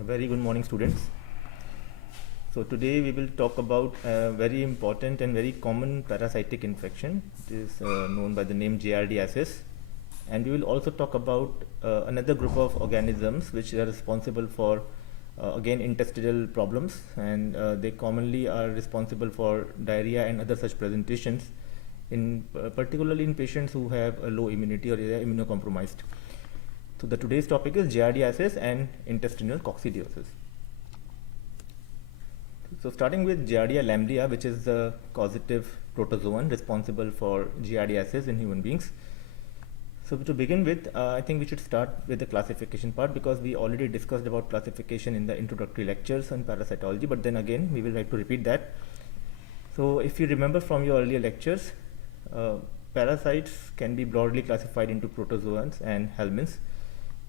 A very good morning, students. So today we will talk about a very important and very common parasitic infection. It is known by the name giardiasis, and we will also talk about another group of organisms which are responsible for again intestinal problems, and they commonly are responsible for diarrhea and other such presentations, in particularly in patients who have a low immunity or they are immunocompromised. So the today's topic is giardiasis and intestinal coccidiosis. So starting with Giardia lamblia, which is the causative protozoan responsible for giardiasis in human beings. So to begin with, I think we should start with the classification part, because we already discussed about classification in the introductory lectures on parasitology, but then again we will like to repeat that. So if you remember from your earlier lectures, parasites can be broadly classified into protozoans and helminths.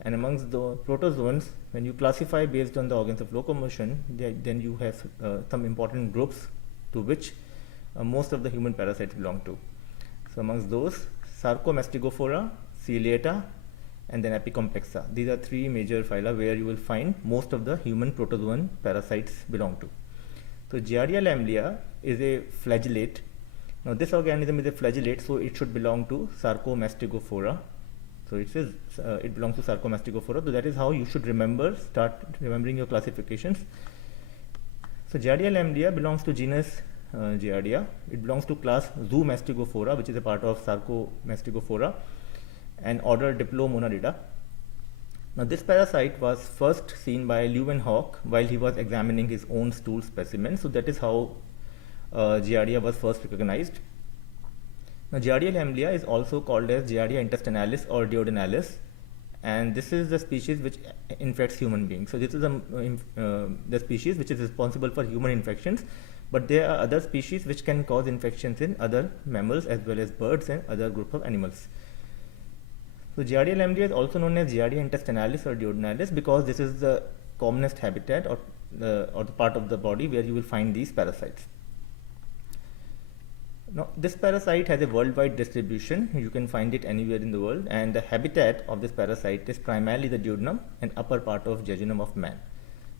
And amongst the protozoans, when you classify based on the organs of locomotion, then you have some important groups to which most of the human parasites belong to. So amongst those, Sarcomastigophora, Ciliata, and then Epicomplexa. These are three major phyla where you will find most of the human protozoan parasites belong to. So Giardia lamblia is a flagellate. Now this organism is a flagellate, so it should belong to Sarcomastigophora. So it says it belongs to Sarcomastigophora. So that is how you should start remembering your classifications. So Giardia lamblia belongs to genus Giardia. It belongs to class Zoomastigophora, which is a part of Sarcomastigophora, and order Diplomonadida. Now this parasite was first seen by Leeuwenhoek while he was examining his own stool specimen. So that is how Giardia was first recognized. Now Giardia lamblia is also called as Giardia intestinalis or duodenalis, and this is the species which infects human beings. So this is the species which is responsible for human infections, but there are other species which can cause infections in other mammals as well as birds and other group of animals. So Giardia lamblia is also known as Giardia intestinalis or duodenalis because this is the commonest habitat or the part of the body where you will find these parasites. Now, this parasite has a worldwide distribution. You can find it anywhere in the world, and the habitat of this parasite is primarily the duodenum and upper part of jejunum of man.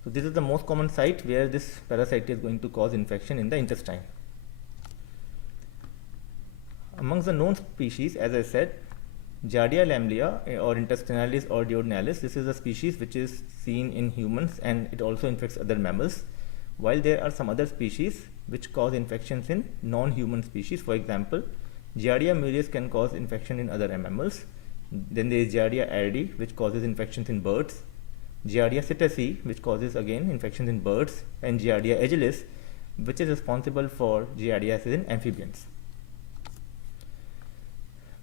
So this is the most common site where this parasite is going to cause infection in the intestine. Amongst the known species, as I said, Giardia lamblia or intestinalis or duodenalis, this is a species which is seen in humans and it also infects other mammals, while there are some other species which cause infections in non-human species. For example, Giardia murius can cause infection in other mammals. Then there is Giardia aridi, which causes infections in birds, Giardia psittaci, which causes again infections in birds, and Giardia agilis, which is responsible for giardiasis in amphibians.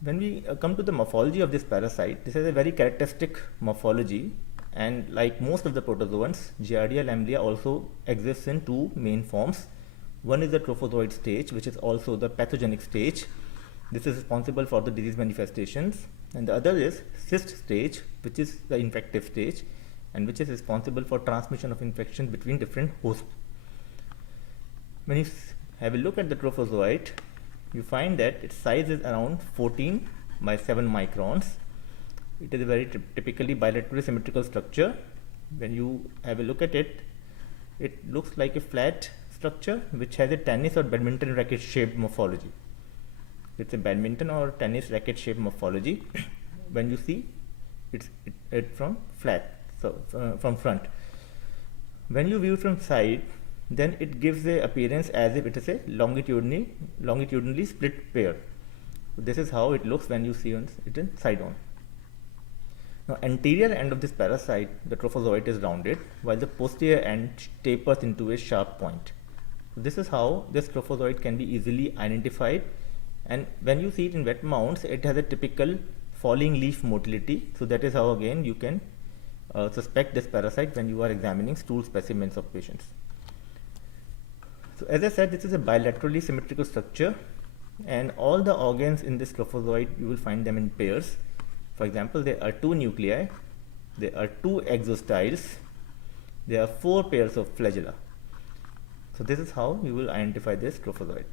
When we come to the morphology of this parasite, this has a very characteristic morphology, and like most of the protozoans, Giardia lamblia also exists in two main forms. One is the trophozoite stage, which is also the pathogenic stage. This is responsible for the disease manifestations, and the other is cyst stage, which is the infective stage and which is responsible for transmission of infections between different hosts. When you have a look at the trophozoite, you find that its size is around 14 by 7 microns. It is a very typically bilaterally symmetrical structure. When you have a look at it, it looks like a flat structure which has a tennis or badminton racket shaped morphology. It's a badminton or tennis racket shaped morphology when you see it from flat, so from front. When you view from side, then it gives a appearance as if it is a longitudinally split pair. So this is how it looks when you see it in side on. Now, anterior end of this parasite, the trophozoite, is rounded, while the posterior end tapers into a sharp point. So this is how this trophozoite can be easily identified, and when you see it in wet mounts, it has a typical falling leaf motility. So that is how again you can suspect this parasite when you are examining stool specimens of patients. So as I said, this is a bilaterally symmetrical structure, and all the organs in this trophozoite, you will find them in pairs. For example, there are 2 nuclei, there are 2 exostyles, there are 4 pairs of flagella. So this is how you will identify this trophozoite.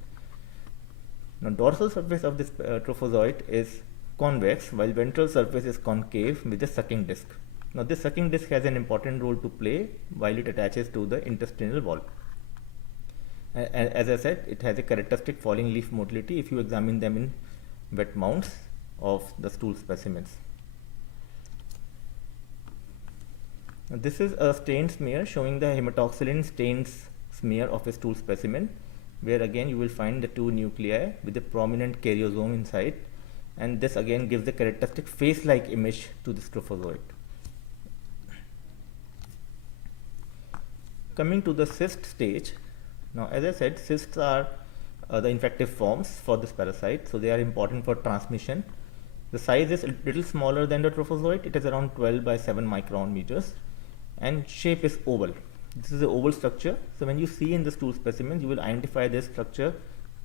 Now dorsal surface of this trophozoite is convex, while ventral surface is concave with a sucking disc. Now this sucking disc has an important role to play while it attaches to the intestinal wall. As I said, it has a characteristic falling leaf motility if you examine them in wet mounts of the stool specimens. Now this is a stain smear showing the hematoxylin stains smear of a stool specimen, where again you will find the two nuclei with a prominent karyosome inside, and this again gives the characteristic face-like image to this trophozoite. Coming to the cyst stage. Now, as I said, cysts are the infective forms for this parasite, so they are important for transmission. The size is a little smaller than the trophozoite. It is around 12 by 7 micron meters, and shape is oval. This is an oval structure. So when you see in the stool specimen, you will identify this structure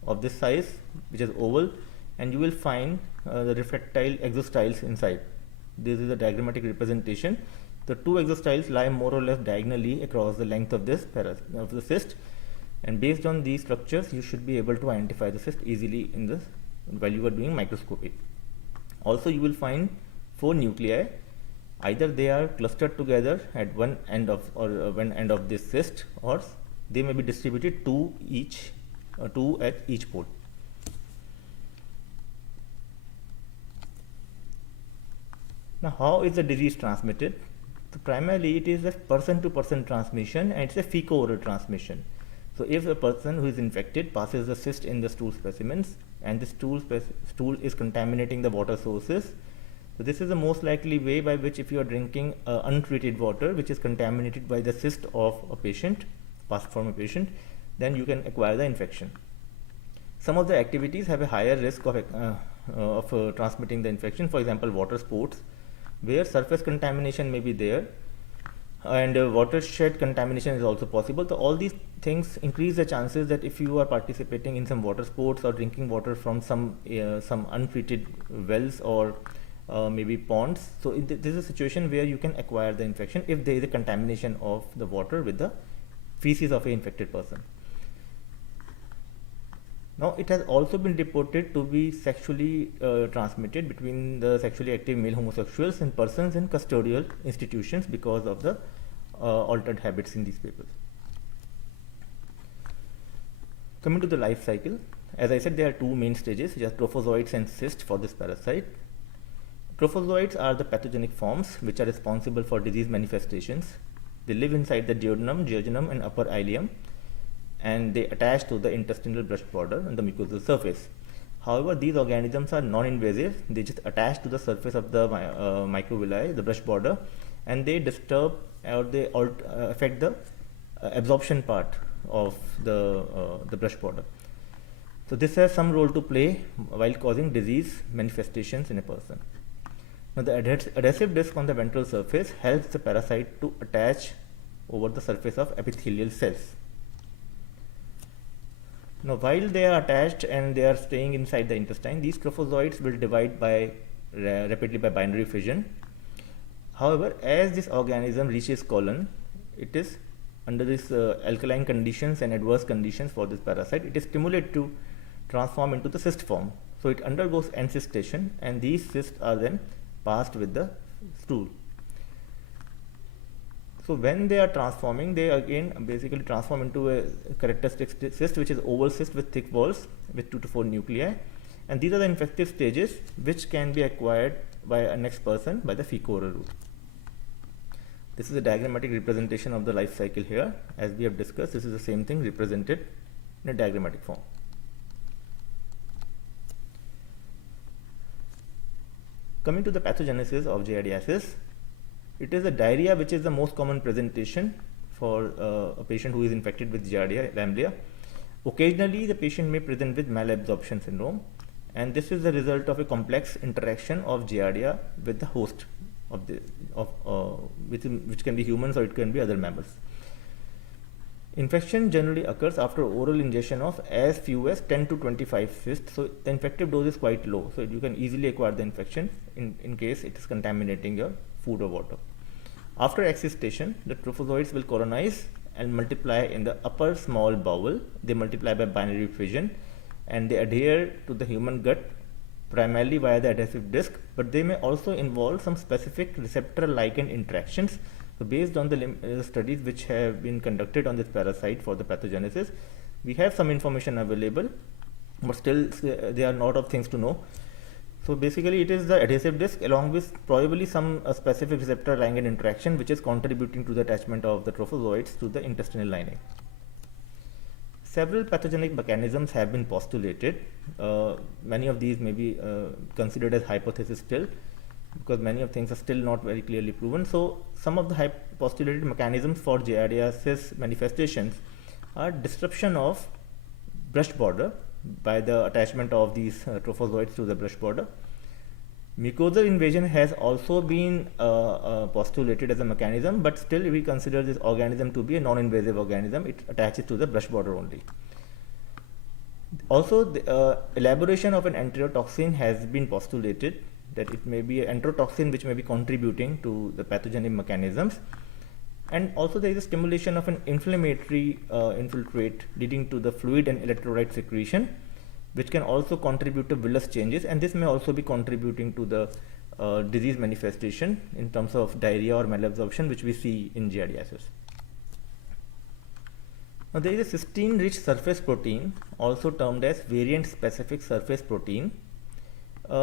of this size, which is oval, and you will find the refractile exostyles inside. This is a diagrammatic representation. The two exostyles lie more or less diagonally across the length of this of the cyst, and based on these structures, you should be able to identify the cyst easily in this while you are doing microscopy. Also, you will find 4 nuclei. Either they are clustered together at one end of one end of this cyst, or they may be distributed two at each pole. Now, how is the disease transmitted? So primarily it is a person-to-person transmission, and it's a fecal-oral transmission. So if a person who is infected passes the cyst in the stool specimens, and the stool is contaminating the water sources, so this is the most likely way by which, if you are drinking untreated water which is contaminated by the cyst of a patient, passed from a patient, then you can acquire the infection. Some of the activities have a higher risk of transmitting the infection. For example, water sports, where surface contamination may be there, and watershed contamination is also possible. So all these things increase the chances that if you are participating in some water sports or drinking water from some untreated wells or maybe ponds, so this is a situation where you can acquire the infection if there is a contamination of the water with the feces of an infected person. Now, it has also been reported to be sexually transmitted between the sexually active male homosexuals and persons in custodial institutions because of the altered habits in these people. Coming to the life cycle, as I said, there are two main stages, which are trophozoites and cysts for this parasite. Trophozoites are the pathogenic forms which are responsible for disease manifestations. They live inside the duodenum, jejunum, and upper ileum, and they attach to the intestinal brush border and the mucosal surface. However, these organisms are non-invasive. They just attach to the surface of the microvilli, the brush border, and they disturb or they affect the absorption part of the brush border. So this has some role to play while causing disease manifestations in a person. Now, the adhesive disc on the ventral surface helps the parasite to attach over the surface of epithelial cells. Now, while they are attached and they are staying inside the intestine, these trophozoites will divide rapidly by binary fission. However, as this organism reaches colon, it is under this alkaline conditions and adverse conditions for this parasite, it is stimulated to transform into the cyst form. So it undergoes encystation, and these cysts are then passed with the stool. So when they are transforming, they again basically transform into a characteristic cyst, which is oval cyst with thick walls with 2 to 4 nuclei, and these are the infective stages which can be acquired by a next person by the fecal-oral route. This is a diagrammatic representation of the life cycle here. As we have discussed, this is the same thing represented in a diagrammatic form. Coming to the pathogenesis of giardiasis, it is a diarrhea which is the most common presentation for a patient who is infected with Giardia lamblia. Occasionally, the patient may present with malabsorption syndrome, and this is the result of a complex interaction of Giardia with the host which can be humans or it can be other mammals. Infection generally occurs after oral ingestion of as few as 10 to 25 cysts, so the infective dose is quite low, so you can easily acquire the infection in case it is contaminating your food or water. After excistation, the trophozoites will colonize and multiply in the upper small bowel. They multiply by binary fission, and they adhere to the human gut primarily via the adhesive disc, but they may also involve some specific receptor ligand interactions. So based on the studies which have been conducted on this parasite for the pathogenesis, we have some information available, but still there are a lot of things to know. So basically it is the adhesive disc along with probably some specific receptor ligand interaction which is contributing to the attachment of the trophozoites to the intestinal lining. Several pathogenic mechanisms have been postulated. Many of these may be considered as hypothesis still, because many of things are still not very clearly proven. So some of the postulated mechanisms for giardiasis manifestations are disruption of brush border by the attachment of these trophozoites to the brush border. Mucosal invasion has also been postulated as a mechanism, but still we consider this organism to be a non-invasive organism. It attaches to the brush border only. Also, the elaboration of an enterotoxin has been postulated, that it may be an enterotoxin which may be contributing to the pathogenic mechanisms. And also there is a stimulation of an inflammatory infiltrate leading to the fluid and electrolyte secretion, which can also contribute to villus changes, and this may also be contributing to the disease manifestation in terms of diarrhea or malabsorption, which we see in giardiasis. Now there is a cysteine-rich surface protein, also termed as variant-specific surface protein,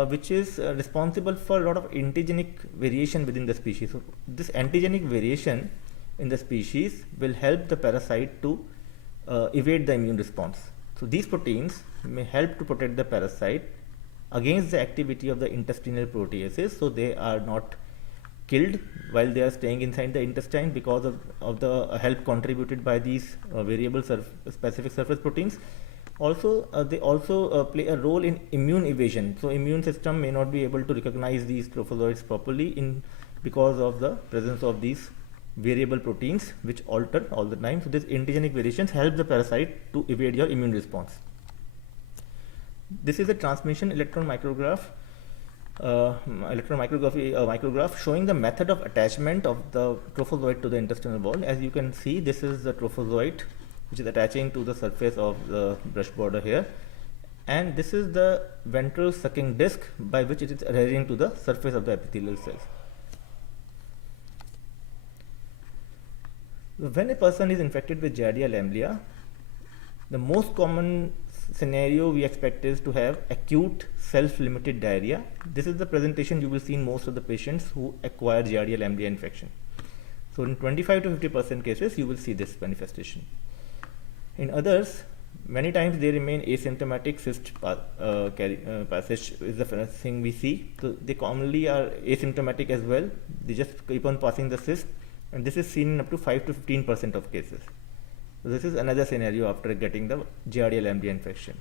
which is responsible for a lot of antigenic variation within the species. So this antigenic variation in the species will help the parasite to evade the immune response. So these proteins may help to protect the parasite against the activity of the intestinal proteases, so they are not killed while they are staying inside the intestine because of the help contributed by these variable specific surface proteins. Also, they also play a role in immune evasion. So immune system may not be able to recognize these trophozoites properly because of the presence of these variable proteins which alter all the time. So these antigenic variations help the parasite to evade your immune response. This is a transmission electron micrograph micrograph showing the method of attachment of the trophozoite to the intestinal wall. As you can see, this is the trophozoite which is attaching to the surface of the brush border here, and this is the ventral sucking disc by which it is adhering to the surface of the epithelial cells. When a person is infected with Giardia lamblia, the most common scenario we expect is to have acute self-limited diarrhea. This is the presentation you will see in most of the patients who acquire Giardia lamblia infection. So in 25 to 50% cases you will see this manifestation. In others, many times they remain asymptomatic. Cyst passage is the first thing we see. So they commonly are asymptomatic as well. They just keep on passing the cyst, and this is seen in up to 5 to 15% of cases. So this is another scenario after getting the Giardia lamblia infection.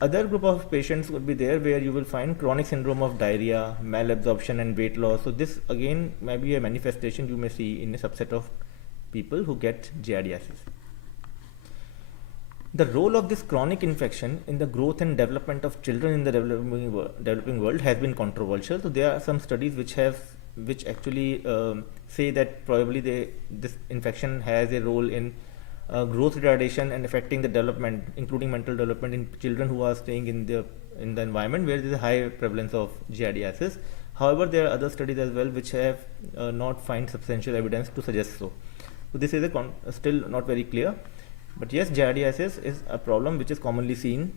Other group of patients would be there where you will find chronic syndrome of diarrhea, malabsorption and weight loss. So this again may be a manifestation you may see in a subset of people who get giardiasis. The role of this chronic infection in the growth and development of children in the developing world has been controversial. So there are some studies which actually say that probably this infection has a role in growth retardation and affecting the development, including mental development, in children who are staying in the environment where there is a high prevalence of giardiasis. However, there are other studies as well which have not find substantial evidence to suggest so. So this is still not very clear. But yes, giardiasis is a problem which is commonly seen,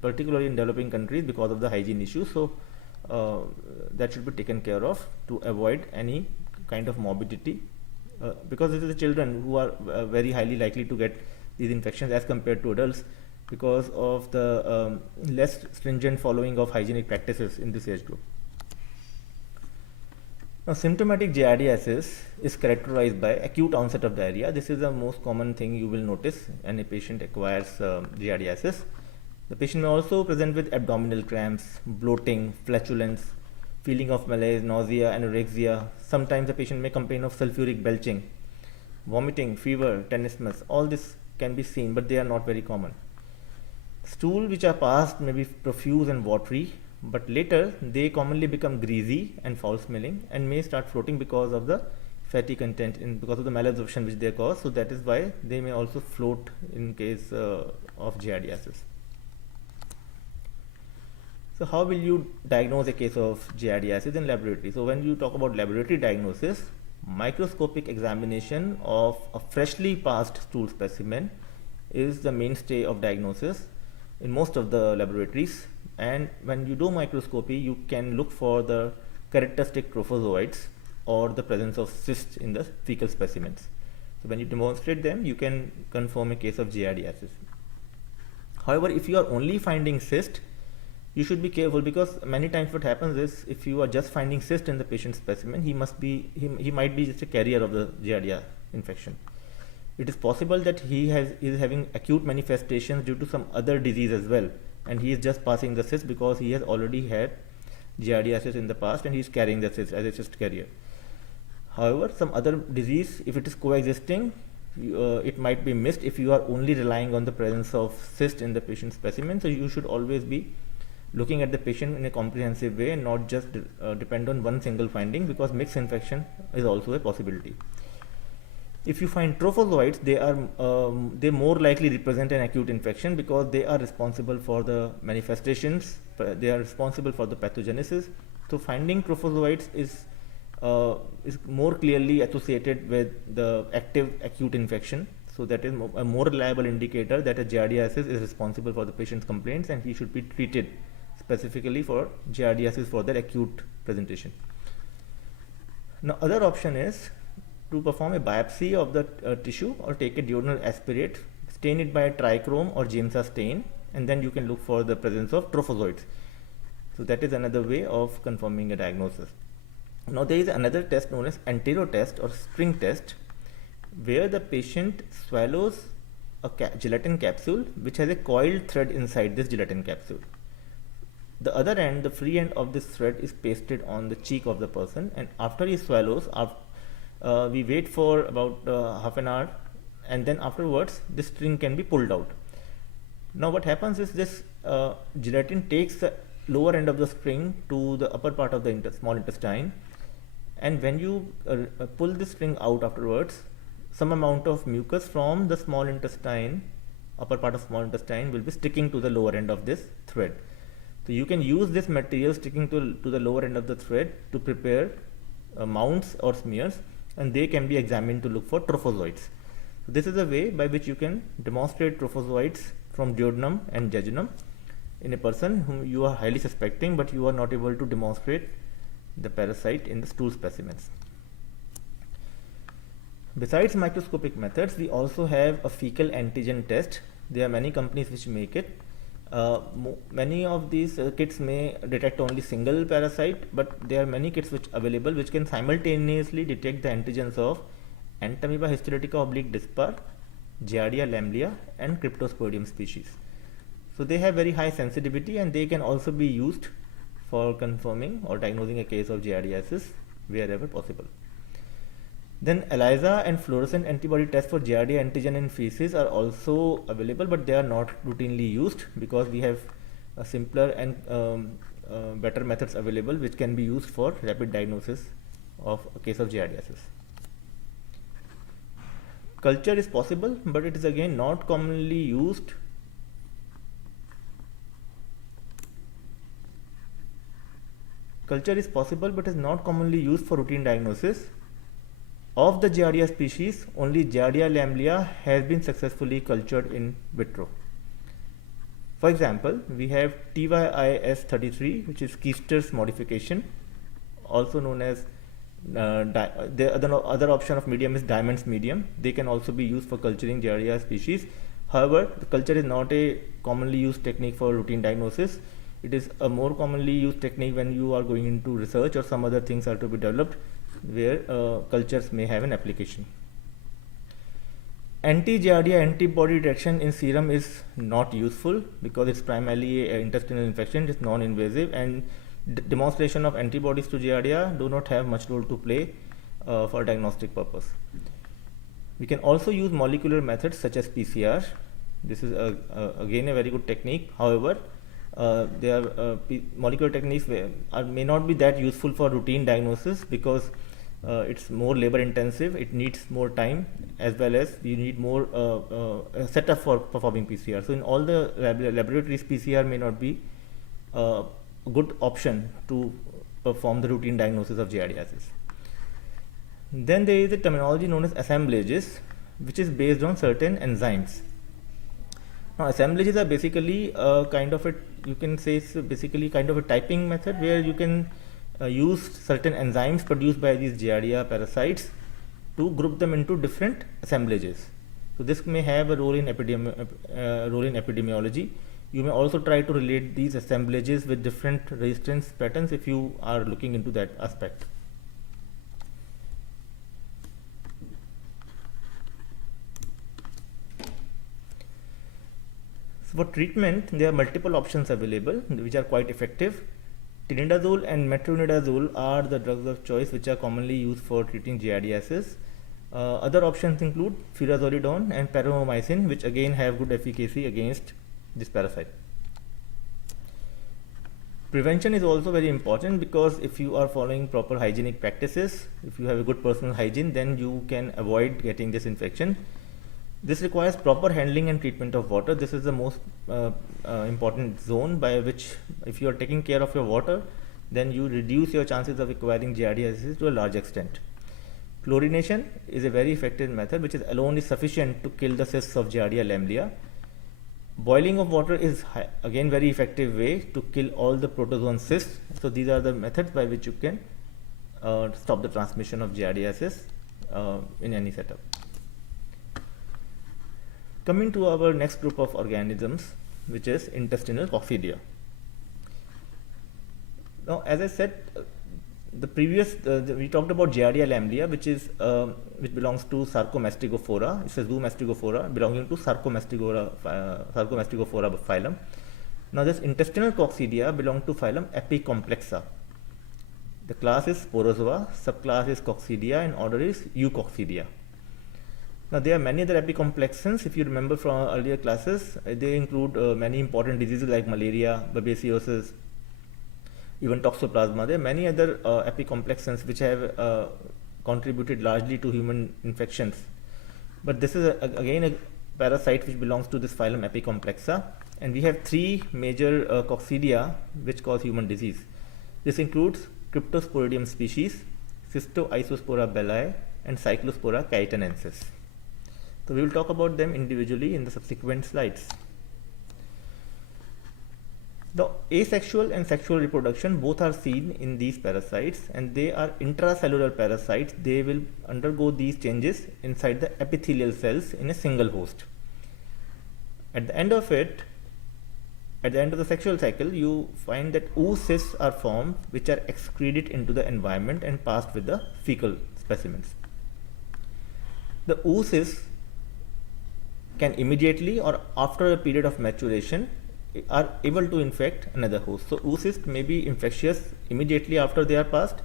particularly in developing countries because of the hygiene issues. So that should be taken care of to avoid any kind of morbidity, because this is the children who are very highly likely to get these infections as compared to adults because of the less stringent following of hygienic practices in this age group. Now, symptomatic giardiasis is characterized by acute onset of diarrhea. This is the most common thing you will notice when a patient acquires giardiasis. The patient may also present with abdominal cramps, bloating, flatulence, feeling of malaise, nausea, anorexia. Sometimes the patient may complain of sulfuric belching, vomiting, fever, tenesmus. All this can be seen, but they are not very common. Stool which are passed may be profuse and watery, but later they commonly become greasy and foul smelling and may start floating because of the fatty content because of the malabsorption which they cause. So that is why they may also float in case of giardiasis. So how will you diagnose a case of giardiasis in laboratory? So when you talk about laboratory diagnosis, microscopic examination of a freshly passed stool specimen is the mainstay of diagnosis in most of the laboratories. And when you do microscopy, you can look for the characteristic trophozoites or the presence of cysts in the fecal specimens. So when you demonstrate them, you can confirm a case of giardiasis. However, if you are only finding cyst, you should be careful, because many times what happens is, if you are just finding cyst in the patient specimen, he might be just a carrier of the giardia infection. It is possible that he is having acute manifestations due to some other disease as well, and he is just passing the cyst because he has already had giardiasis in the past and he is carrying the cyst as a cyst carrier. However, some other disease, if it is coexisting, it might be missed if you are only relying on the presence of cyst in the patient specimen. So you should always be looking at the patient in a comprehensive way and not just depend on one single finding, because mixed infection is also a possibility. If you find trophozoites, they more likely represent an acute infection, because they are responsible for the manifestations, they are responsible for the pathogenesis. So finding trophozoites is more clearly associated with the active acute infection. So that is a more reliable indicator that a giardiasis is responsible for the patient's complaints, and he should be treated specifically for giardiasis for their acute presentation. Now, other option is to perform a biopsy of the tissue, or take a duodenal aspirate, stain it by a trichrome or Jamesa stain, and then you can look for the presence of trophozoites. So that is another way of confirming a diagnosis. Now there is another test known as antero test or string test, where the patient swallows a gelatin capsule which has a coiled thread inside this gelatin capsule. The other end, the free end of this thread, is pasted on the cheek of the person, and after he swallows, we wait for about half an hour, and then afterwards this string can be pulled out. Now what happens is, this gelatin takes the lower end of the string to the upper part of the small intestine, and when you pull the string out afterwards, some amount of mucus from the small intestine, upper part of small intestine, will be sticking to the lower end of this thread. So you can use this material sticking to the lower end of the thread to prepare mounts or smears, and they can be examined to look for trophozoites. So this is a way by which you can demonstrate trophozoites from duodenum and jejunum in a person whom you are highly suspecting, but you are not able to demonstrate the parasite in the stool specimens. Besides microscopic methods, we also have a fecal antigen test. There are many companies which make it. Many of these kits may detect only single parasite, but there are many kits which available which can simultaneously detect the antigens of Entamoeba histolytica oblique dispar, Giardia lamblia, and Cryptosporidium species. So they have very high sensitivity, and they can also be used for confirming or diagnosing a case of giardiasis wherever possible. Then ELISA and fluorescent antibody tests for Giardia antigen in feces are also available, but they are not routinely used, because we have simpler and better methods available which can be used for rapid diagnosis of a case of giardiasis. Culture is possible, but it is again not commonly used. Culture is possible, but is not commonly used for routine diagnosis. Of the Giardia species, only Giardia lamblia has been successfully cultured in vitro. For example, we have TYIS33, which is Keister's modification, also known as the other option of medium is Diamond's medium. They can also be used for culturing Giardia species. However, the culture is not a commonly used technique for routine diagnosis. It is a more commonly used technique when you are going into research or some other things are to be developed, where cultures may have an application. Anti-Giardia antibody detection in serum is not useful, because it's primarily an intestinal infection. It's non-invasive, and demonstration of antibodies to Giardia do not have much role to play for diagnostic purpose. We can also use molecular methods such as PCR. This is again a very good technique. However, there are molecular techniques may not be that useful for routine diagnosis, because it's more labor intensive, it needs more time, as well as you need more setup for performing PCR. So in all the laboratories, PCR may not be a good option to perform the routine diagnosis of giardiasis. Then there is a terminology known as assemblages, which is based on certain enzymes. Now, assemblages are basically kind of a, you can say it's basically kind of a typing method where you can use certain enzymes produced by these giardia parasites to group them into different assemblages. So this may have a role in epidemiology. You may also try to relate these assemblages with different resistance patterns if you are looking into that aspect. So for treatment, there are multiple options available which are quite effective. Tinidazole and metronidazole are the drugs of choice which are commonly used for treating giardiasis. Other options include furazolidone and paromomycin, which again have good efficacy against this parasite. Prevention is also very important, because if you are following proper hygienic practices, if you have a good personal hygiene, then you can avoid getting this infection. This requires proper handling and treatment of water. This is the most important zone by which, if you are taking care of your water, then you reduce your chances of acquiring giardiasis to a large extent. Chlorination is a very effective method which is alone is sufficient to kill the cysts of Giardia lamblia. Boiling of water is again very effective way to kill all the protozoan cysts. So these are the methods by which you can stop the transmission of giardiasis in any setup. Coming to our next group of organisms, which is intestinal coccidia. Now, as I said, we talked about Giardia lamblia, which belongs to Sarcomastigophora. It's a zoomastigophora belonging to Sarcomastigophora phylum. Now, this intestinal coccidia belong to phylum Epicomplexa. The class is Sporozoa, subclass is Coccidia, and order is Eucoccidia. Now, there are many other epicomplexans. If you remember from earlier classes, they include many important diseases like malaria, babesiosis, even toxoplasma. There are many other epicomplexans which have contributed largely to human infections. But this is again a parasite which belongs to this phylum Epicomplexa, and we have three major coccidia which cause human disease. This includes Cryptosporidium species, Cystoisospora belli, and Cyclospora caetanensis. So we will talk about them individually in the subsequent slides. The asexual and sexual reproduction both are seen in these parasites, and they are intracellular parasites. They will undergo these changes inside the epithelial cells in a single host. At the end of the sexual cycle, you find that oocysts are formed which are excreted into the environment and passed with the fecal specimens. The oocysts can immediately or after a period of maturation are able to infect another host. So oocysts may be infectious immediately after they are passed,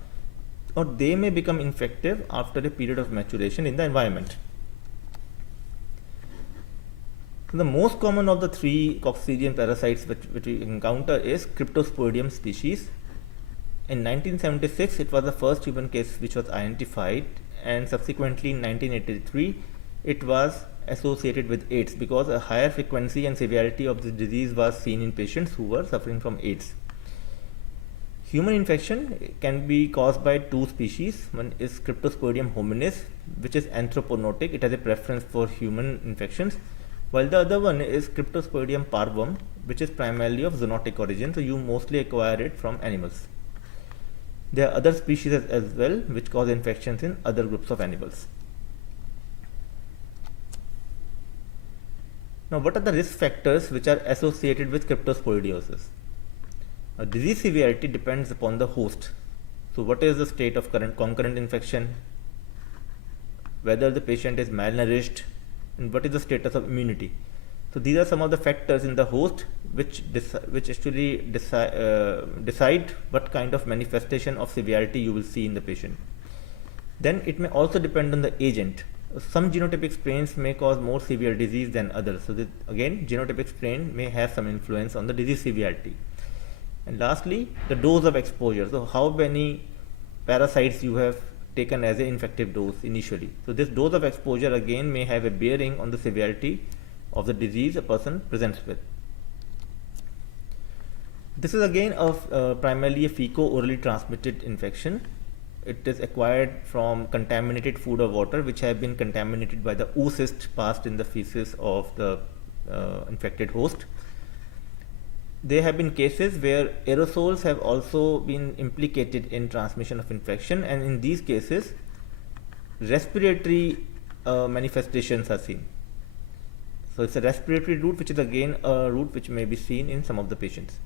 or they may become infective after a period of maturation in the environment. So the most common of the three coccidian parasites which we encounter is Cryptosporidium species. In 1976, it was the first human case which was identified, and subsequently in 1983, it was associated with AIDS because a higher frequency and severity of the disease was seen in patients who were suffering from AIDS. Human infection can be caused by two species. One is Cryptosporidium hominis, which is anthroponotic. It has a preference for human infections, while the other one is Cryptosporidium parvum, which is primarily of zoonotic origin, so you mostly acquire it from animals. There are other species as well which cause infections in other groups of animals. Now, what are the risk factors which are associated with cryptosporidiosis? Disease severity depends upon the host. So, what is the state of concurrent infection, whether the patient is malnourished, and what is the status of immunity. So, these are some of the factors in the host which actually decide what kind of manifestation of severity you will see in the patient. Then it may also depend on the agent. Some genotypic strains may cause more severe disease than others. So again, genotypic strain may have some influence on the disease severity. And lastly, the dose of exposure. So how many parasites you have taken as an infective dose initially. So this dose of exposure again may have a bearing on the severity of the disease a person presents with. This is again primarily a fecal-orally transmitted infection. It is acquired from contaminated food or water which have been contaminated by the oocyst passed in the feces of the infected host. There have been cases where aerosols have also been implicated in transmission of infection, and in these cases respiratory manifestations are seen. So it's a respiratory route, which is again a route which may be seen in some of the patients.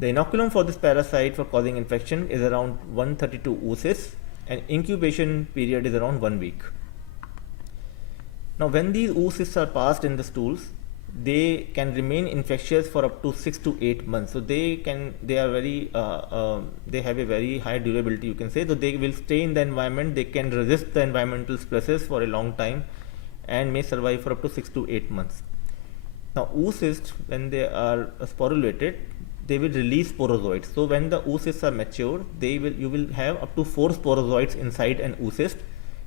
The inoculum for this parasite for causing infection is around 132 oocysts, and incubation period is around 1 week. Now when these oocysts are passed in the stools, they can remain infectious for up to 6 to 8 months. So they have a very high durability, you can say. So they will stay in the environment, they can resist the environmental stresses for a long time and may survive for up to 6 to 8 months. Now oocysts, when they are sporulated, they will release sporozoites. So when the oocysts are mature, you will have up to 4 sporozoites inside an oocyst,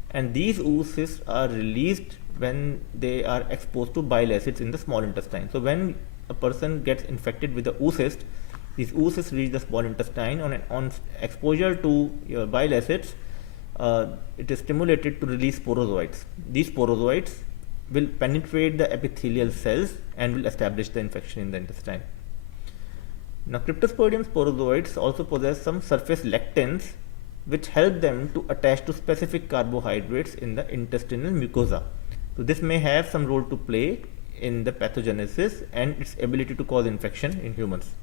and these oocysts are released when they are exposed to bile acids in the small intestine. So when a person gets infected with the oocyst, these oocysts reach the small intestine. On exposure to bile acids, it is stimulated to release sporozoites. These sporozoites will penetrate the epithelial cells and will establish the infection in the intestine. Now Cryptosporidium sporozoites also possess some surface lectins which help them to attach to specific carbohydrates in the intestinal mucosa. So this may have some role to play in the pathogenesis and its ability to cause infection in humans.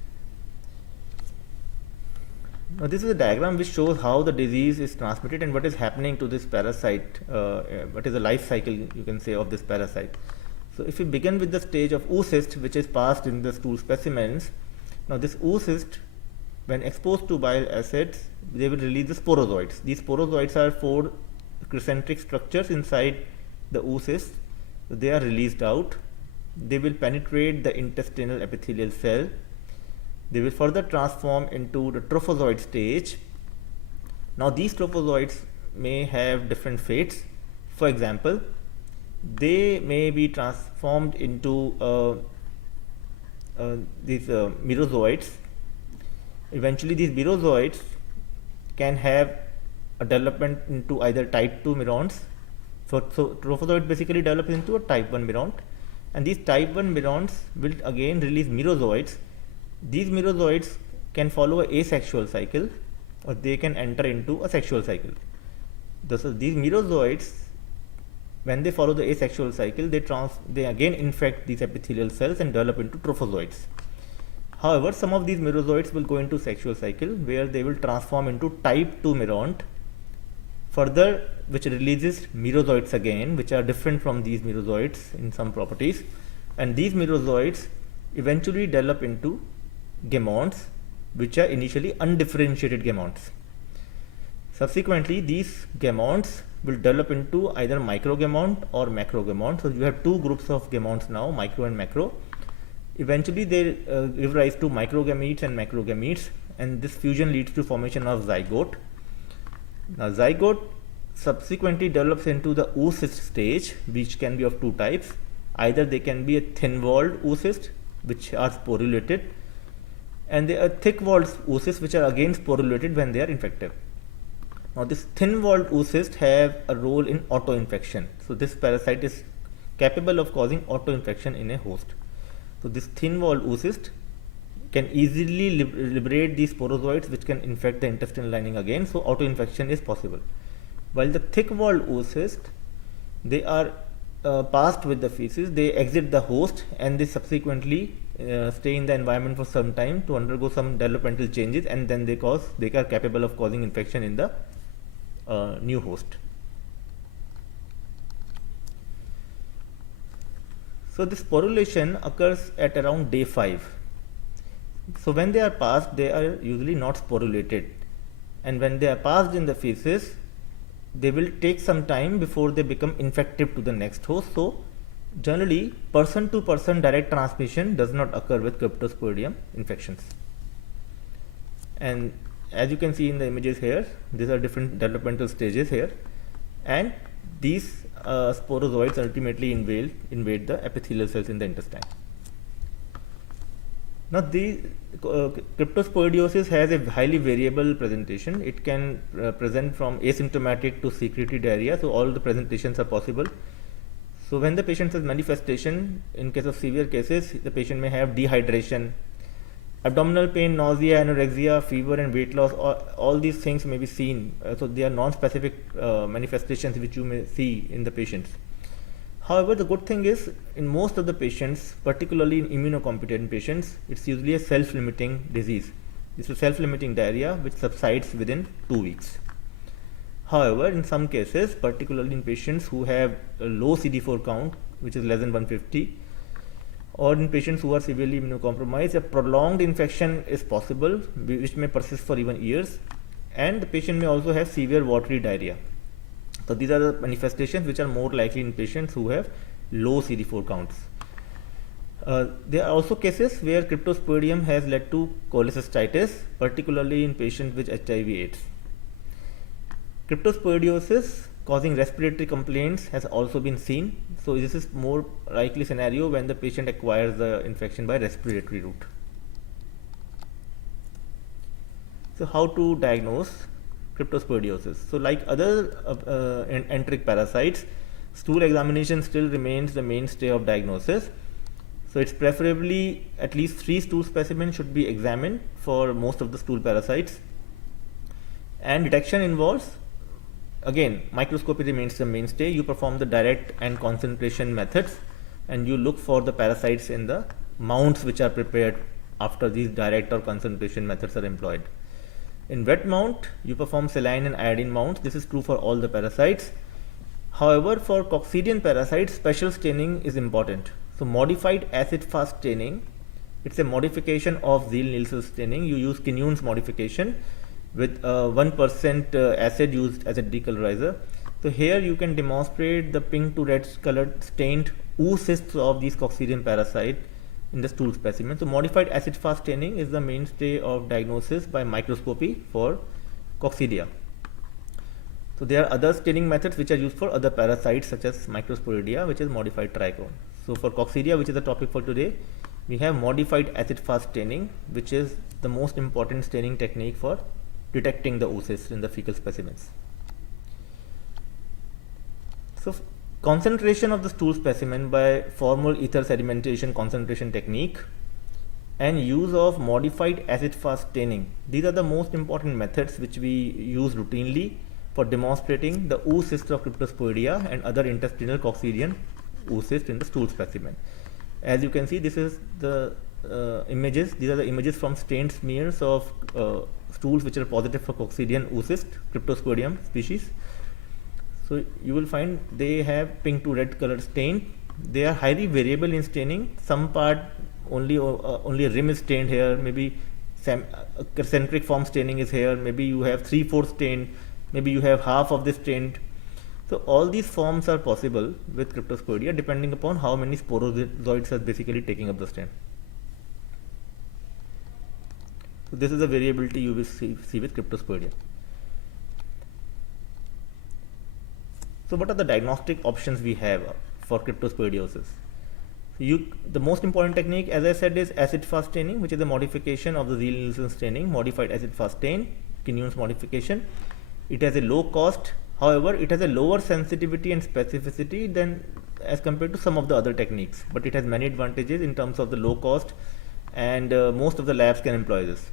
Now this is a diagram which shows how the disease is transmitted and what is happening to this parasite, what is the life cycle, you can say, of this parasite. So if we begin with the stage of oocyst, which is passed in the stool specimens, now this oocyst, when exposed to bile acids, they will release the sporozoites. These sporozoites are 4 concentric structures inside the oocyst. So they are released out. They will penetrate the intestinal epithelial cell. They will further transform into the trophozoite stage. Now these trophozoites may have different fates. For example, they may be transformed into these merozoites. Eventually these merozoites can have a development into either type 2 merons. So trophozoite basically develops into a type 1 meron, and these type 1 merons will again release merozoites. These merozoites can follow an asexual cycle, or they can enter into a sexual cycle. So these merozoites, when they follow the asexual cycle, they again infect these epithelial cells and develop into trophozoites. However, some of these merozoites will go into sexual cycle where they will transform into type 2 meront, further, which releases merozoites again, which are different from these merozoites in some properties, and these merozoites eventually develop into gamonts, which are initially undifferentiated gamonts. Subsequently, these gamonts will develop into either microgamont or macrogamont. So you have 2 groups of gamonts now, micro and macro. Eventually they give rise to microgametes and macrogametes, and this fusion leads to formation of zygote. Now zygote subsequently develops into the oocyst stage, which can be of 2 types. Either they can be a thin-walled oocyst, which are sporulated, and they are thick-walled oocysts, which are again sporulated when they are infected. Now this thin-walled oocysts have a role in autoinfection. So this parasite is capable of causing autoinfection in a host. So this thin-walled oocyst can easily liberate these sporozoites, which can infect the intestinal lining again. So autoinfection is possible. While the thick-walled oocysts, they are passed with the feces, they exit the host, and they subsequently stay in the environment for some time to undergo some developmental changes, and then they are capable of causing infection in the new host. So this sporulation occurs at around day 5. So when they are passed, they are usually not sporulated, and when they are passed in the feces, they will take some time before they become infective to the next host. So generally, person to person direct transmission does not occur with Cryptosporidium infections. And as you can see in the images here, these are different developmental stages here, and these sporozoites ultimately invade the epithelial cells in the intestine. Now, the cryptosporidiosis has a highly variable presentation. It can present from asymptomatic to secretory diarrhea, so all the presentations are possible. So when the patient has manifestation, in case of severe cases, the patient may have dehydration, abdominal pain, nausea, anorexia, fever, and weight loss. All these things may be seen. So they are non-specific manifestations which you may see in the patients. However, the good thing is, in most of the patients, particularly in immunocompetent patients, it's usually a self-limiting disease. This is self-limiting diarrhea which subsides within 2 weeks. However, in some cases, particularly in patients who have a low CD4 count, which is less than 150, or in patients who are severely immunocompromised, a prolonged infection is possible, which may persist for even years, and the patient may also have severe watery diarrhea. So these are the manifestations which are more likely in patients who have low CD4 counts. There are also cases where cryptosporidium has led to cholecystitis, particularly in patients with HIV/AIDS. Cryptosporidiosis causing respiratory complaints has also been seen. So this is more likely scenario when the patient acquires the infection by respiratory route. So how to diagnose cryptosporidiosis? So like other enteric parasites, stool examination still remains the mainstay of diagnosis. So it's preferably at least 3 stool specimens should be examined for most of the stool parasites, and detection involves, again, microscopy remains the mainstay. You perform the direct and concentration methods, and you look for the parasites in the mounts which are prepared after these direct or concentration methods are employed. In wet mount, you perform saline and iodine mounts. This is true for all the parasites. However, for coccidian parasites, special staining is important. So modified acid-fast staining, it's a modification of Ziehl-Neelsen staining. You use Quinon's modification with 1% acid used as a decolorizer. So here you can demonstrate the pink to red colored stained oocysts of these coccidian parasite in the stool specimen. So modified acid-fast staining is the mainstay of diagnosis by microscopy for coccidia. So there are other staining methods which are used for other parasites such as Microsporidia, which is modified trichome. So for coccidia, which is the topic for today, we have modified acid-fast staining, which is the most important staining technique for detecting the oocysts in the fecal specimens. So concentration of the stool specimen by formal ether sedimentation concentration technique and use of modified acid-fast staining. These are the most important methods which we use routinely for demonstrating the oocysts of Cryptosporidia and other intestinal coccidian oocysts in the stool specimen. As you can see, this is the images. These are the images from stained smears of stools which are positive for coccidian oocyst, Cryptosporidium species. So you will find they have pink to red color stain. They are highly variable in staining. Some part only a rim is stained here. Maybe concentric form staining is here. Maybe you have 3/4 stained. Maybe you have half of this stained. So all these forms are possible with Cryptosporidia depending upon how many sporozoites are basically taking up the stain. So this is the variability you will see with Cryptosporidia. So what are the diagnostic options we have for cryptosporidiosis? The most important technique, as I said, is acid-fast staining, which is a modification of the Ziehl-Neelsen staining, modified acid-fast stain, Quinon's modification. It has a low cost. However, it has a lower sensitivity and specificity than as compared to some of the other techniques, but it has many advantages in terms of the low cost, and most of the labs can employ this.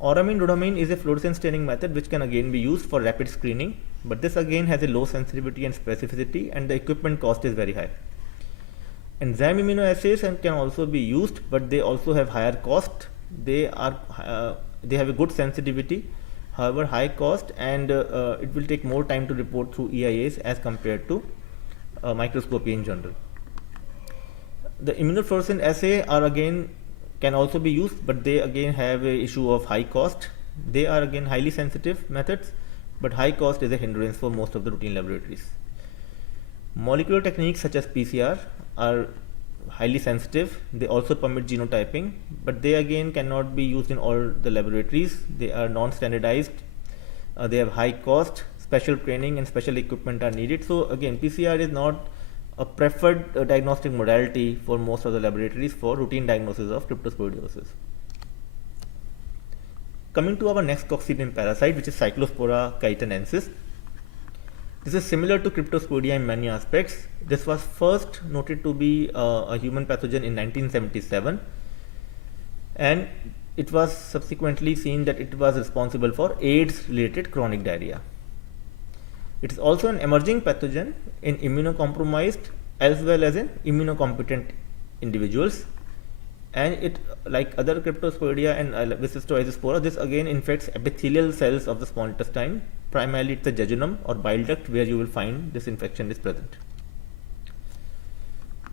Auramine rhodamine is a fluorescence staining method which can again be used for rapid screening, but this again has a low sensitivity and specificity, and the equipment cost is very high. Enzyme immunoassays can also be used, but they also have higher cost. They have a good sensitivity, however high cost, and it will take more time to report through EIAs as compared to microscopy in general. The immunofluorescence assay can also be used, but they again have a issue of high cost. They are again highly sensitive methods, but high cost is a hindrance for most of the routine laboratories. Molecular techniques such as PCR are highly sensitive. They also permit genotyping, but they again cannot be used in all the laboratories. They are non-standardized. They have high cost, special training and special equipment are needed. So again, PCR is not a preferred diagnostic modality for most of the laboratories for routine diagnosis of cryptosporidiosis. Coming to our next coccidian parasite, which is Cyclospora caetanensis. This is similar to Cryptosporidia in many aspects. This was first noted to be a human pathogen in 1977, and it was subsequently seen that it was responsible for AIDS-related chronic diarrhea. It is also an emerging pathogen in immunocompromised as well as in immunocompetent individuals, and it, like other Cryptosporidia and Cystoisospora, this again infects epithelial cells of the small intestine. Primarily it's the jejunum or bile duct where you will find this infection is present.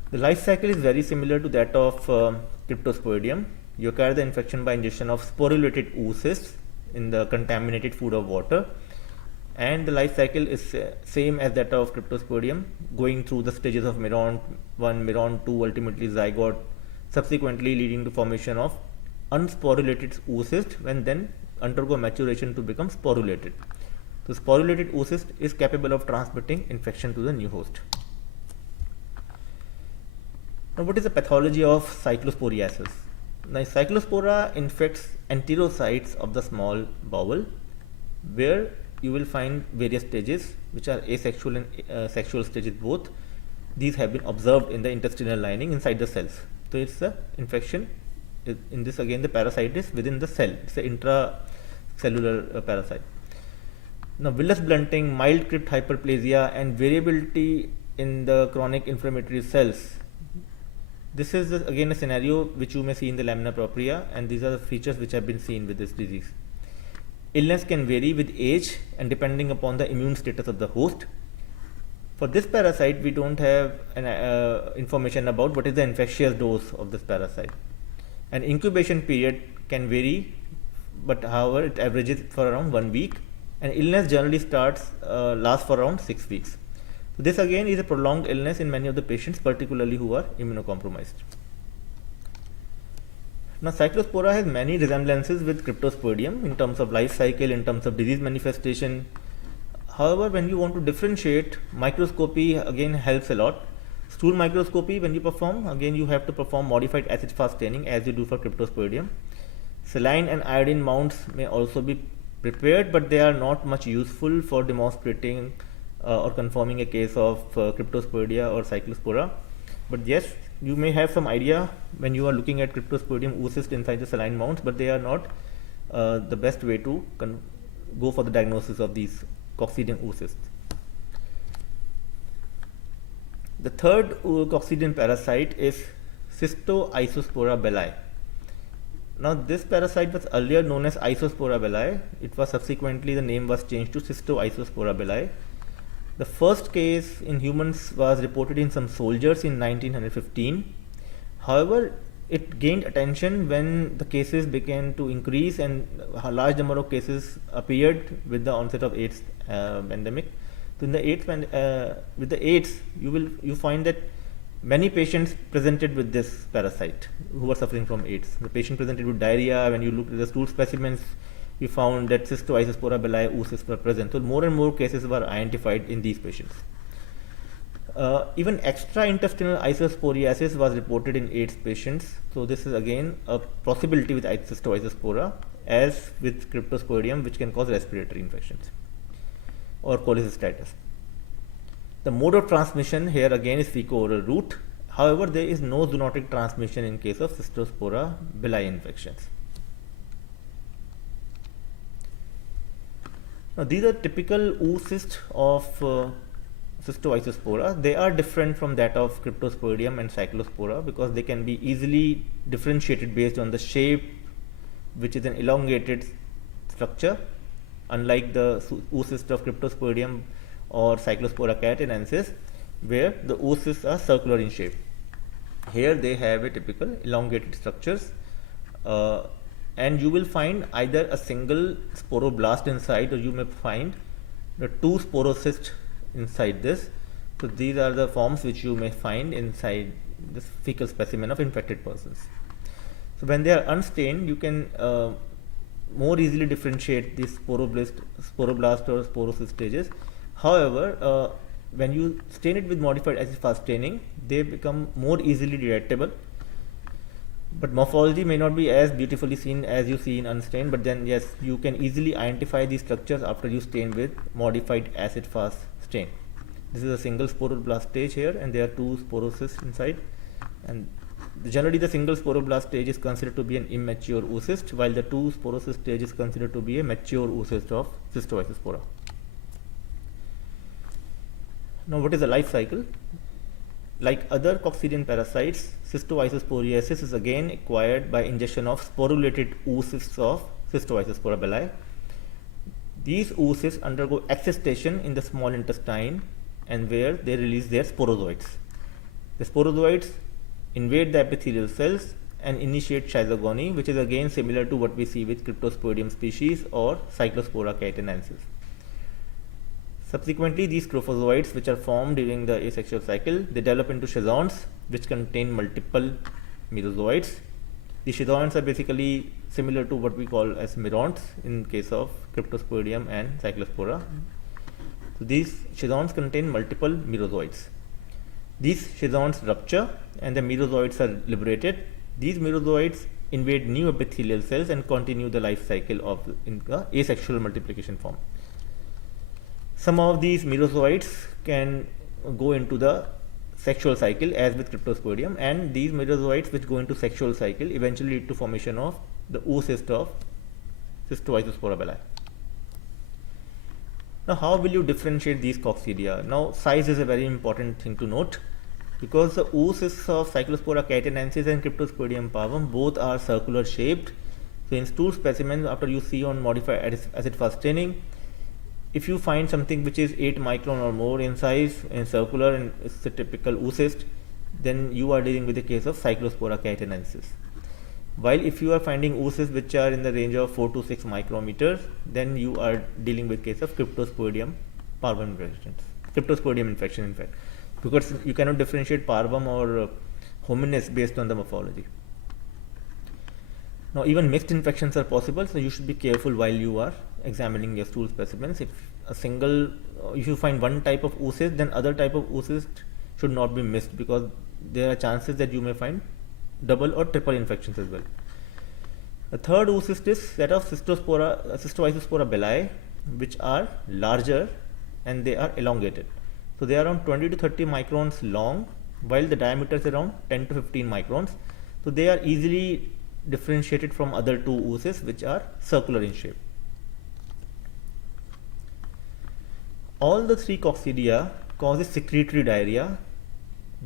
The life cycle is very similar to that of Cryptosporidium. You carry the infection by ingestion of sporulated oocysts in the contaminated food or water, and the life cycle is same as that of Cryptosporidium, going through the stages of Miron 1, Miron 2, ultimately zygote, subsequently leading to formation of unsporulated oocyst, when then undergo maturation to become sporulated. The sporulated oocyst is capable of transmitting infection to the new host. Now, what is the pathology of cyclosporiasis? Now, Cyclospora infects enterocytes of the small bowel, where you will find various stages, which are asexual and sexual stages both. These have been observed in the intestinal lining inside the cells. So it's the infection. In this again, the parasite is within the cell. It's an intracellular parasite. Now, villus blunting, mild crypt hyperplasia, and variability in the chronic inflammatory cells. This is again a scenario which you may see in the lamina propria, and these are the features which have been seen with this disease. Illness can vary with age and depending upon the immune status of the host. For this parasite, we don't have information about what is the infectious dose of this parasite. An incubation period can vary, but however, it averages for around 1 week, and illness generally lasts for around 6 weeks. So this again is a prolonged illness in many of the patients, particularly who are immunocompromised. Now, Cyclospora has many resemblances with Cryptosporidium in terms of life cycle, in terms of disease manifestation. However, when you want to differentiate, microscopy again helps a lot. Stool microscopy, when you perform, again you have to perform modified acid fast staining as you do for Cryptosporidium. Saline and iodine mounts may also be prepared, but they are not much useful for demonstrating or confirming a case of Cryptosporidia or Cyclospora. But yes, you may have some idea when you are looking at Cryptosporidium oocyst inside the saline mounts, but they are not the best way to go for the diagnosis of these coccidian oocysts. The third coccidian parasite is Cystoisospora belli. Now, this parasite was earlier known as Isospora belli. It was subsequently, the name was changed to Cystoisospora belli. The first case in humans was reported in some soldiers in 1915. However, it gained attention when the cases began to increase and a large number of cases appeared with the onset of AIDS pandemic. So in the AIDS with the AIDS, you find that many patients presented with this parasite who were suffering from AIDS. The patient presented with diarrhea. When you looked at the stool specimens, we found that Cystoisospora belli oocysts were present. So more and more cases were identified in these patients. Even extra-intestinal isosporiasis was reported in AIDS patients. So this is again a possibility with Cystoisospora, as with Cryptosporidium, which can cause respiratory infections or cholecystitis. The mode of transmission here again is fecal-oral route. However, there is no zoonotic transmission in case of Cystospora belli infections. Now, these are typical oocysts of Cystoisospora. They are different from that of Cryptosporidium and Cyclospora because they can be easily differentiated based on the shape, which is an elongated structure, unlike the oocyst of Cryptosporidium or Cyclospora caetanensis, where the oocysts are circular in shape. Here they have a typical elongated structures, and you will find either a single sporoblast inside, or you may find the two sporocysts inside this. So these are the forms which you may find inside this fecal specimen of infected persons. So when they are unstained, you can more easily differentiate these sporoblast or sporocyst stages. However, when you stain it with modified acid fast staining, they become more easily detectable. But morphology may not be as beautifully seen as you see in unstained, but then yes, you can easily identify these structures after you stain with modified acid fast stain. This is a single sporoblast stage here, and there are two sporocysts inside, and generally the single sporoblast stage is considered to be an immature oocyst, while the two sporocyst stage is considered to be a mature oocyst of cystoisospora. Now, what is the life cycle? Like other coccidian parasites, cystoisosporiasis is again acquired by ingestion of sporulated oocysts of Cystoisospora belli. These oocysts undergo accestation in the small intestine, and where they release their sporozoites. The sporozoites invade the epithelial cells and initiate schizogony, which is again similar to what we see with Cryptosporidium species or Cyclospora cayetanensis. Subsequently, these cryptozoites, which are formed during the asexual cycle, they develop into schizonts, which contain multiple merozoites. The schizonts are basically similar to what we call as meronts in case of Cryptosporidium and Cyclospora. So these schizonts contain multiple merozoites. These schizonts rupture and the merozoites are liberated. These merozoites invade new epithelial cells and continue the life cycle of in the asexual multiplication form. Some of these merozoites can go into the sexual cycle as with Cryptosporidium, and these merozoites which go into sexual cycle eventually lead to formation of the oocyst of Cystoisospora belli. Now, how will you differentiate these coccidia? Now, size is a very important thing to note, because the oocysts of Cyclospora cayetanensis and Cryptosporidium parvum both are circular shaped. So, in stool specimens, after you see on modified acid fast staining, if you find something which is 8 micron or more in size and circular and it's a typical oocyst, then you are dealing with a case of Cyclospora cayetanensis. While if you are finding oocysts which are in the range of 4 to 6 micrometers, then you are dealing with case of Cryptosporidium parvum Cryptosporidium infection, in fact, because you cannot differentiate parvum or hominis based on the morphology. Now, even mixed infections are possible, so you should be careful while you are examining your stool specimens. If you find one type of oocyst, then other type of oocyst should not be missed, because there are chances that you may find double or triple infections as well. The third oocyst is that of Cystoisospora belli, which are larger and they are elongated. So they are around 20 to 30 microns long, while the diameter is around 10 to 15 microns. So they are easily differentiated from other two oocysts which are circular in shape. All the three coccidia causes secretory diarrhea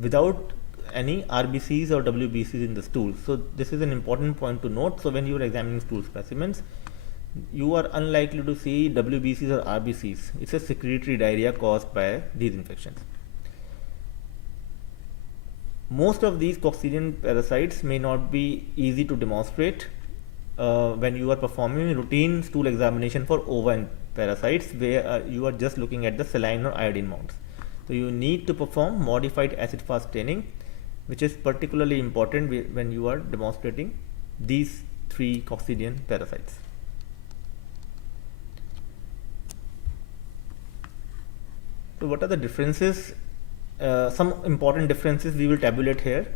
without any RBCs or WBCs in the stool. So this is an important point to note. So when you are examining stool specimens, you are unlikely to see WBCs or RBCs. It's a secretory diarrhea caused by these infections. Most of these coccidian parasites may not be easy to demonstrate when you are performing routine stool examination for ova parasites, where you are just looking at the saline or iodine mounts. So you need to perform modified acid fast staining, which is particularly important when you are demonstrating these three coccidian parasites. So what are the differences? Some important differences we will tabulate here.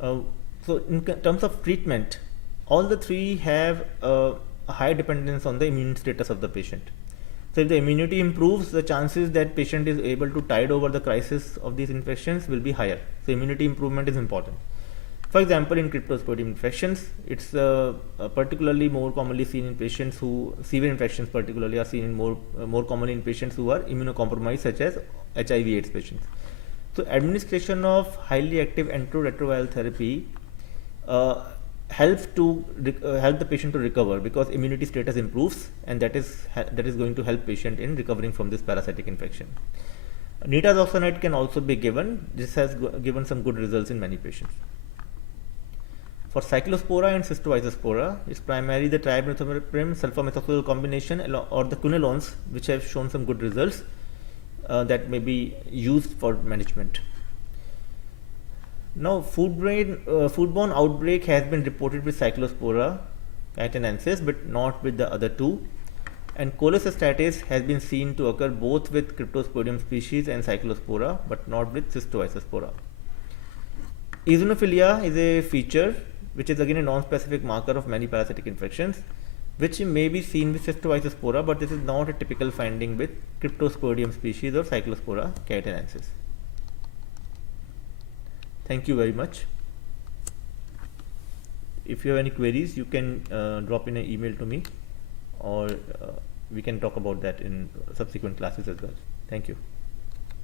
So in terms of treatment, all the three have a high dependence on the immune status of the patient. So if the immunity improves, the chances that patient is able to tide over the crisis of these infections will be higher. So immunity improvement is important. For example, in Cryptosporidium infections, it's particularly more commonly seen in patients who severe infections particularly are seen in more commonly in patients who are immunocompromised, such as HIV/AIDS patients. So administration of highly active antiretroviral therapy helps to help the patient to recover, because immunity status improves, and that is going to help patient in recovering from this parasitic infection. Nitazoxanide can also be given. This has given some good results in many patients. For Cyclospora and Cystoisospora, it's primarily the trimethoxyprim sulfamethoxazole combination or the quinolones which have shown some good results that may be used for management. Now, foodborne outbreak has been reported with Cyclospora cayetanensis, but not with the other two. And cholecystitis has been seen to occur both with Cryptosporidium species and Cyclospora, but not with Cystoisospora. Eosinophilia is a feature which is again a non-specific marker of many parasitic infections, which may be seen with Cystoisospora, but this is not a typical finding with Cryptosporidium species or Cyclospora cayetanensis. Thank you very much. If you have any queries, you can drop in an email to me, or we can talk about that in subsequent classes as well. Thank you.